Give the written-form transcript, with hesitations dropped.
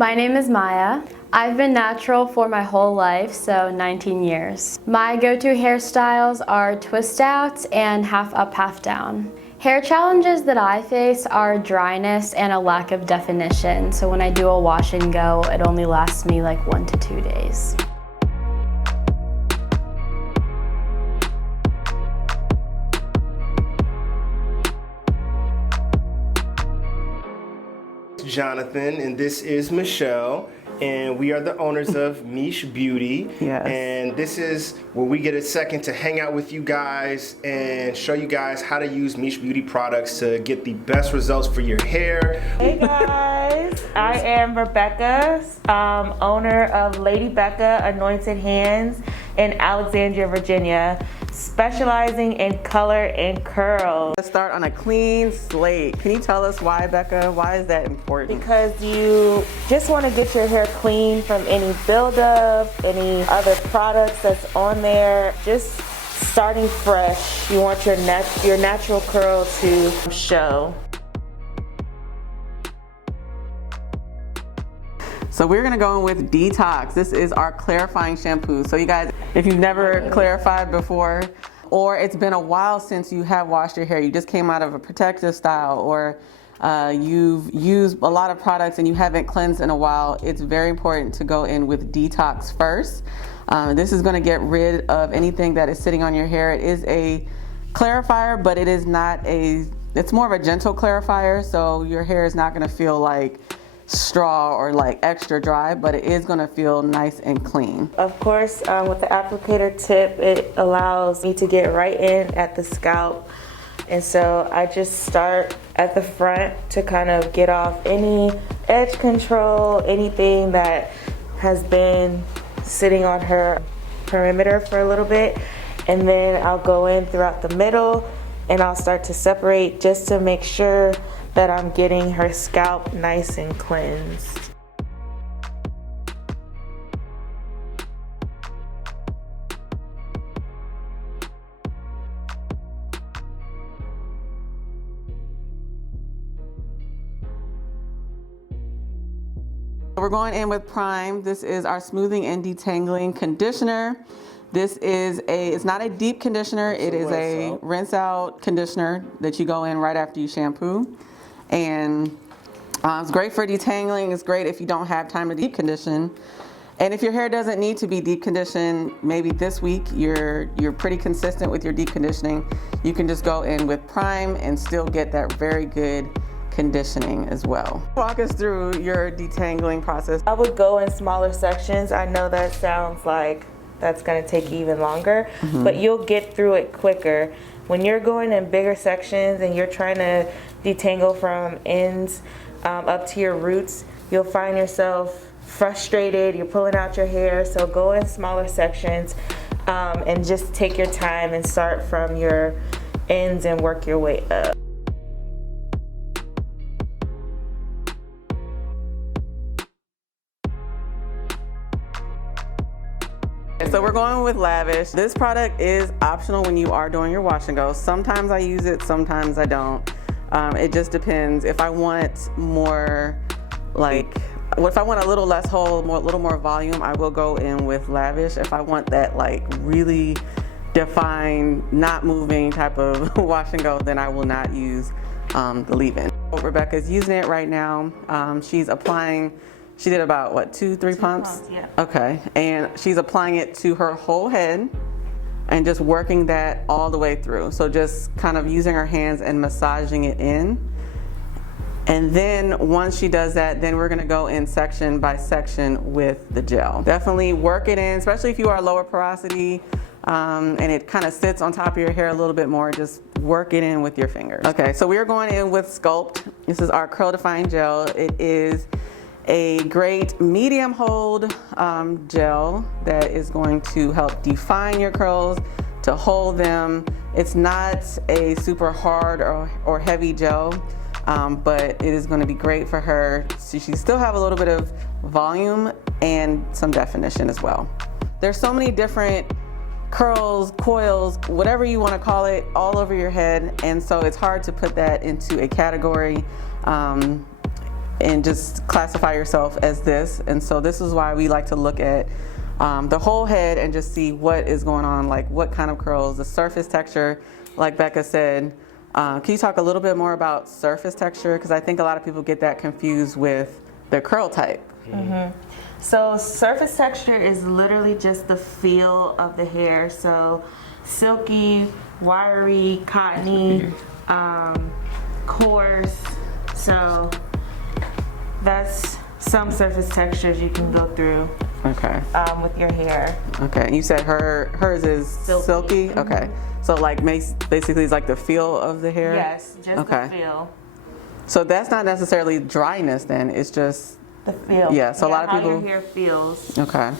My name is Maya. I've been natural for my whole life, so 19 years. My go-to hairstyles are twist outs and half up, half down. Hair challenges that I face are dryness and a lack of definition, so when I do a wash and go, it only lasts me like 1 to 2 days. Jonathan, and this is Michelle, and we are the owners of Miche Beauty. Yes. And this is where we get a second to hang out with you guys and show you guys how to use Miche Beauty products to get the best results for your hair. Hey guys, I am Rebecca, owner of Lady Becca Anointed Hands in Alexandria, Virginia, specializing in color and curls. Let's start on a clean slate. Can you tell us why, Becca? Why is that important? Because you just want to get your hair clean from any buildup, any other products that's on there. Just starting fresh. You want your natural curl to show. So we're gonna go in with DETOX. This is our clarifying shampoo. So you guys, if you've never clarified before, or it's been a while since you have washed your hair, you just came out of a protective style, or you've used a lot of products and you haven't cleansed in a while, it's very important to go in with DETOX first. This is gonna get rid of anything that is sitting on your hair. It is a clarifier, but it is not it's more of a gentle clarifier, so your hair is not gonna feel like straw or like extra dry, but it is gonna feel nice and clean. Of course, with the applicator tip, it allows me to get right in at the scalp. And so I just start at the front to kind of get off any edge control, anything that has been sitting on her perimeter for a little bit. And then I'll go in throughout the middle and I'll start to separate just to make sure that I'm getting her scalp nice and cleansed. We're going in with Prime. This is our smoothing and detangling conditioner. This is it's not a deep conditioner, it is a rinse out conditioner that you go in right after you shampoo. And it's great for detangling. It's great if you don't have time to deep condition. And if your hair doesn't need to be deep conditioned, maybe this week you're pretty consistent with your deep conditioning, you can just go in with Prime and still get that very good conditioning as well. Walk us through your detangling process. I would go in smaller sections. I know that sounds like that's gonna take even longer, but you'll get through it quicker. When you're going in bigger sections and you're trying to detangle from ends up to your roots, you'll find yourself frustrated, you're pulling out your hair. So go in smaller sections and just take your time and start from your ends and work your way up. So we're going with Lavish. This product is optional when you are doing your wash and go. Sometimes I use it, sometimes I don't. It just depends. If I want more, if I want a little less hold, a little more volume, I will go in with Lavish. If I want that like really defined, not moving type of wash and go, then I will not use the leave-in. Rebecca's using it right now. She's applying. She did about, what, 2-3 pumps? Yeah. Okay, and she's applying it to her whole head and just working that all the way through. So just kind of using her hands and massaging it in. And then once she does that, then we're gonna go in section by section with the gel. Definitely work it in, especially if you are lower porosity and it kind of sits on top of your hair a little bit more, just work it in with your fingers. Okay, so we are going in with SCULPT. This is our curl defying gel. It is a great medium hold gel that is going to help define your curls, to hold them. It's not a super hard or heavy gel, but it is going to be great for her. So she still have a little bit of volume and some definition as well. There's so many different curls, coils, whatever you want to call it, all over your head, and so it's hard to put that into a category. and just classify yourself as this. And so this is why we like to look at the whole head and just see what is going on, like what kind of curls, the surface texture, like Becca said. Can you talk a little bit more about surface texture? Because I think a lot of people get that confused with their curl type. So surface texture is literally just the feel of the hair. So silky, wiry, cottony, coarse. So that's some surface textures you can go through. Okay. With your hair. Okay. And you said hers is silky. Okay. So like basically it's like the feel of the hair. Yes, just the feel. So that's not necessarily dryness then. It's just the feel. Yeah. So a lot of how people. your hair feels. Okay.